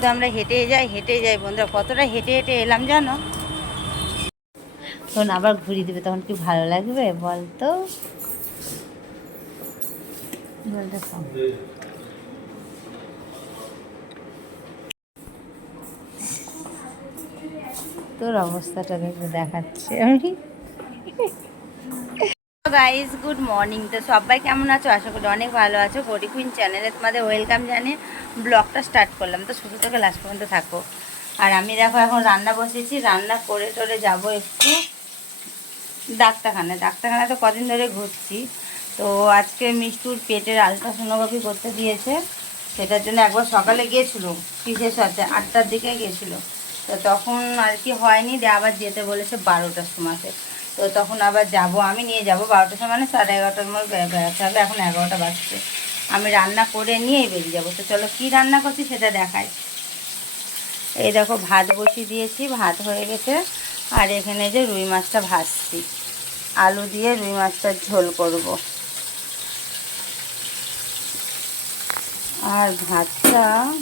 শুধু আমরা হেঁটে যাই হেঁটে যাই বন্ধুরা। কতটা হেঁটে হেঁটে এলাম জানো? তখন আবার ঘুরিয়ে দেবে, তখন কি ভালো লাগবে বল তো। তোর অবস্থাটা দেখে দেখাচ্ছে আমি। গাইজ গুড মর্নিং তো সবাই কেমন আছো? আশা করি অনেক ভালো আছো। গরি কুইন চ্যানেলে তোমাদের ওয়েলকাম জানিয়ে ব্লগটা স্টার্ট করলাম। তো শুরু থেকে লাস্ট পর্যন্ত থাকো। আর আমি দেখো এখন রান্না বসেছি। রান্না করে টরে যাব একটু ডাক্তারখানায়। ডাক্তারখানায় তো কদিন ধরে ঘুরছি। তো আজকে মিষ্টুর পেটের আলট্রাসোনোগ্রাফি করতে দিয়েছে। সেটার জন্য একবার সকালে গিয়েছিল। কিসের সাথে আটটার দিকে গিয়েছিল। তো তখন আর কি হয়নি। দিয়ে আবার যেতে বলেছে বারোটার সময়তে। তো তখন আবার যাব, আমি নিয়ে যাব বারোটার সময় মানে সাড়ে এগারোটার মধ্যে বে- বেরোতে হবে এখন এগারোটা বাজছে। আমি রান্না করে নিয়েই বেরিয়ে যাব। তো চলো কী রান্না করছি সেটা দেখাই। এই দেখো ভাত বসিয়ে দিয়েছি, ভাত হয়ে গেছে। আর এখানে যে রুই মাছটা ভাজছি। আলু দিয়ে রুই মাছটার ঝোল করব। আর ভাতটা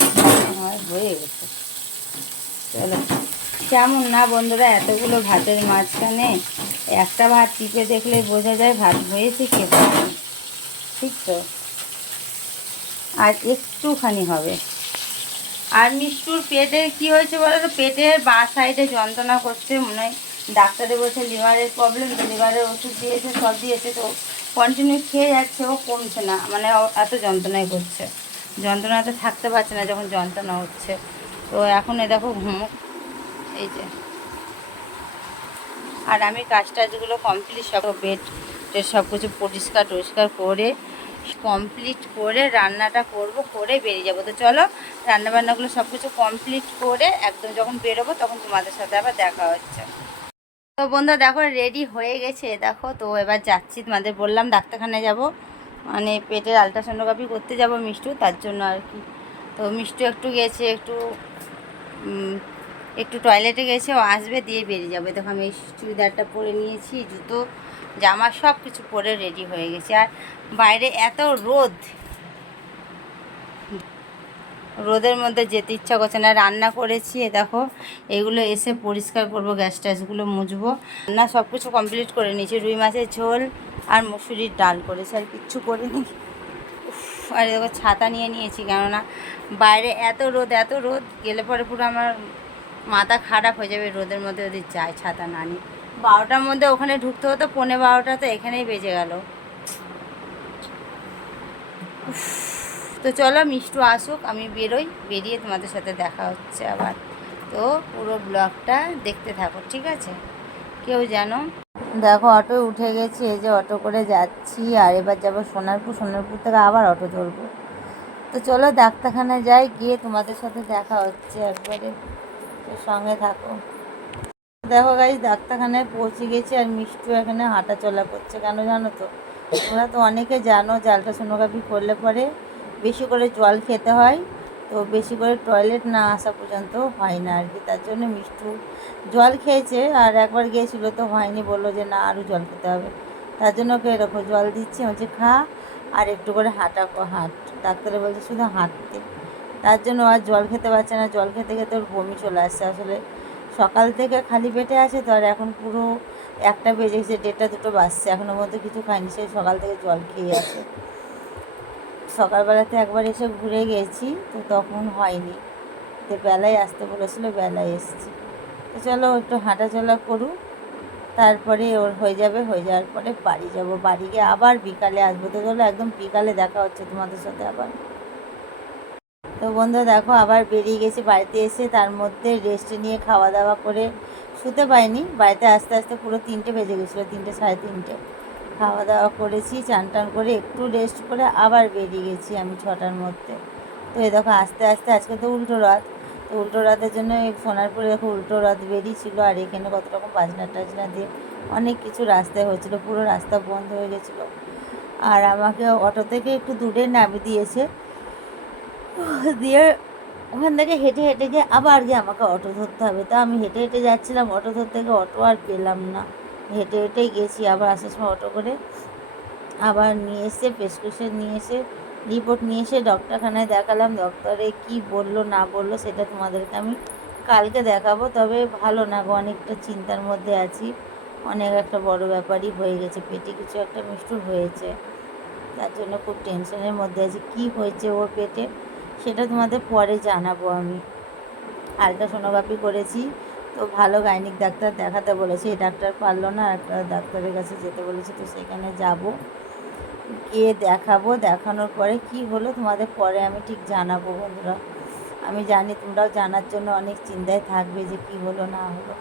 হয়ে গেছে। চলো। কেমন না বন্ধুরা, এতগুলো ভাতের মাঝখানে একটা ভাত টিপে দেখলে বোঝা যায় ভাত হয়েছে খেতে ঠিক তো? আর একটুখানি হবে। আর মিষ্টুর পেটে কি হয়েছে বলো তো? পেটের বাঁ সাইডে যন্ত্রণা করছে মনে হয়। ডাক্তারে বলছে লিভারের প্রবলেম লিভারের ওষুধ দিয়েছে, সব দিয়েছে। তো কন্টিনিউ খেয়ে যাচ্ছে, ও কমছে না। মানে এত যন্ত্রণাই করছে। যন্ত্রণাতে থাকতে পারছে না যখন যন্ত্রণা হচ্ছে। তো এখন এ দেখো ঘুমুক এই যে। আর আমি কাজ টাজগুলো কমপ্লিট সব বেড সব কিছু পরিষ্কার টরিষ্কার করে কমপ্লিট করে রান্নাটা করব, করে বেরিয়ে যাব। তো চলো রান্না বান্নাগুলো সব কিছু কমপ্লিট করে একদম যখন বেরোবো তখন তোমাদের সাথে আবার দেখা হচ্ছে। তো বন্ধুরা, দেখো রেডি হয়ে গেছে। দেখো, তো এবার যাচ্ছি, তোমাদের বললাম ডাক্তারখানায় যাব। মানে পেটের আলট্রাসোনোগ্রাফি করতে যাব মিষ্টু, তার জন্য আর কি। তো মিষ্টু একটু গেছে, একটু একটু টয়লেটে গেছে, ও আসবে দিয়ে বেরিয়ে যাবে। দেখো আমি চুড়িদারটা পরে নিয়েছি, জুতো, জামা সব কিছু পরে রেডি হয়ে গেছে। আর বাইরে এত রোদ। রোদের মধ্যে যেতে ইচ্ছা করছে না। রান্না করেছি দেখো, এগুলো এসে পরিষ্কার করব, গ্যাস ট্যাসগুলো মুছবো। রান্না সব কিছু কমপ্লিট করে নিয়েছি, রুই মাছের ঝোল আর মুসুরির ডাল করেছি, আর কিচ্ছু করিনি। আর দেখো ছাতা নিয়ে নিয়েছি, কেননা বাইরে এত রোদ এত রোদ, গেলে পরে পুরো আমার মাথা খারাপ হয়ে যাবে, রোদের মধ্যে যদি যায় ছাতা না নিই বারোটার মধ্যে ওখানে ঢুকতে হতো, পৌনে বারোটা তো এখানেই বেজে গেল। তো চলো মিষ্টু আসুক, আমি বেরোই, বেরিয়ে তোমাদের সাথে দেখা হচ্ছে আবার। তো পুরো ব্লগটা দেখতে থাকো, ঠিক আছে? কেউ জানো দেখো, অটো উঠে গেছি, এই যে অটো করে যাচ্ছি, আর এবার যাব সোনারপুর সোনারপুর থেকে আবার অটো ধরবো। তো চলো ডাক্তারখানায় যাই, গিয়ে তোমাদের সাথে দেখা হচ্ছে একবারে। তো সঙ্গে থাকো। দেখো গাই ডাক্তারখানায় পৌঁছে গেছি আর মিষ্টু এখানে হাঁটা চলা করছে। কেন জানো তো? তোমরা তো অনেকে জানো যে আলট্রাসোনোগ্রাফি করলে পরে বেশি করে জল খেতে হয়, তো বেশি করে টয়লেট না আসা পর্যন্ত হয় না আর কি তার জন্য মিষ্টু জল খেয়েছে আর একবার গিয়েছিল তো হয়নি বলল যে না, আরও জল খেতে হবে। তার জন্য ওকে এরকম জল দিচ্ছি হচ্ছে খা আর একটু করে হাঁটা, হাঁট। ডাক্তারে বলছে শুধু হাঁটতে। তার জন্য আর জল খেতে পারছে না। জল খেতে খেতে ওর বমি চলে আসছে। আসলে সকাল থেকে খালি পেটে আছে তো, আর এখন পুরো একটা বেজে গেছে, দেড়টা দুটো বাজছে। এখনও মধ্যে কিছু খায়নি সে সকাল থেকে জল খেয়ে আছে। সকালবেলাতে একবার এসে ঘুরে গেছি তো তখন হয়নি। তো বেলায় আসতে বলেছিল, বেলায় এসেছি। তো চলো একটু হাঁটাচলা করুক তারপরে ওর হয়ে যাবে, হয়ে যাওয়ার পরে বাড়ি যাব। বাড়ি গিয়ে আবার বিকালে আসব। তো চলো একদম বিকালে দেখা হচ্ছে তোমাদের সাথে আবার। তো বন্ধু, দেখো, আবার বেরিয়ে গেছি, বাড়িতে এসে তার মধ্যে রেস্ট নিয়ে খাওয়া দাওয়া করে শুতে পাইনি। বাড়িতে আস্তে আস্তে পুরো তিনটে বেজে গেছিল, তিনটে সাড়ে তিনটে। খাওয়া দাওয়া করেছি চান টান করে একটু রেস্ট করে আবার বেরিয়ে গেছি আমি ছটার মধ্যে। তো এই দেখো, আস্তে আস্তে আজকে তো উল্টো রাত তো উল্টো রাতের জন্য সোনারপুরে দেখো উল্টো রাত বেরিয়েছিল আর এখানে কত রকম বাজনা টাজনা দিয়ে অনেক কিছু রাস্তায় হয়েছিল, পুরো রাস্তা বন্ধ হয়ে গেছিল। আর আমাকে অটো থেকে একটু দূরে নামিয়ে দিয়েছে। দিয়ে ওখান থেকে হেঁটে হেঁটে গিয়ে আবার গিয়ে আমাকে অটো ধরতে হবে। তা আমি হেঁটে হেঁটে যাচ্ছিলাম, অটো ধরতে গিয়ে অটো আর পেলাম না। হেঁটে হেঁটেই গেছি আবার আসার সময় অটো করে। আবার নিয়ে এসে প্রেসক্রিপশন নিয়ে এসে রিপোর্ট নিয়ে এসে ডক্টরখানায় দেখালাম। ডক্টরে কি বলল, না বলল সেটা তোমাদেরকে আমি কালকে দেখাবো। তবে ভালো না গো, অনেকটা চিন্তার মধ্যে আছি। অনেক একটা বড় ব্যাপারই হয়ে গেছে। পেটে কিছু একটা মিষ্টুর হয়েছে। তার জন্য খুব টেনশনের মধ্যে আছি। কি হয়েছে ওর পেটে? সেটা তোমাদের পরে জানাব আমি। আলট্রাসোনোগ্রাফি করেছি, তো ভালো গাইনিক ডাক্তার দেখাতে বলেছে। এই ডাক্তার পারল না, একটা ডাক্তারের কাছে যেতে বলেছে, তো সেখানে যাব। গিয়ে দেখাবো, দেখানোর পরে কি হলো তোমাদের পরে আমি ঠিক জানাব বন্ধুরা। আমি জানি তোমরাও জানার জন্য অনেক চিন্তায় থাকবে যে কি হলো, না হলো।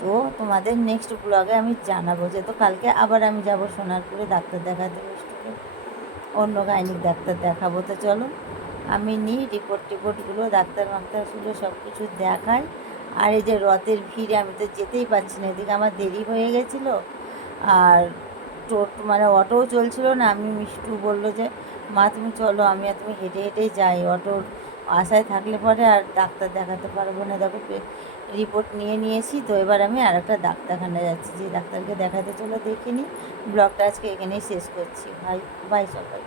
তো তোমাদের নেক্সট ব্লগে আমি জানাব যে তো কালকে আবার আমি যাব সোনারপুরে ডাক্তার দেখাতে অন্য গাইনিক ডাক্তার দেখাবো। তো চলো। আমি নিই রিপোর্ট টিপোর্টগুলো ডাক্তার মাক্তারগুলো সব কিছু দেখাই। আর এই যে রথের ভিড়ে আমি তো যেতেই পারছি না, এদিকে আমার দেরি হয়ে গেছিল। আর টোট মানে অটোও চলছিল না, আমি মিষ্টু বলল যে, মা, তুমি চলো, আমি আর তুমি হেঁটে হেঁটেই যাই। অটোর আশায় থাকলে পরে আর ডাক্তার দেখাতে পারব না। দেখো রিপোর্ট নিয়ে নিয়েছি, তো এবার আমি আর একটা ডাক্তারখানায় যাচ্ছি। যে ডাক্তারকে দেখাতে চলো, দেখিনি। ব্লগটা আজকে এখানেই শেষ করছি। ভাই বাই সবাই।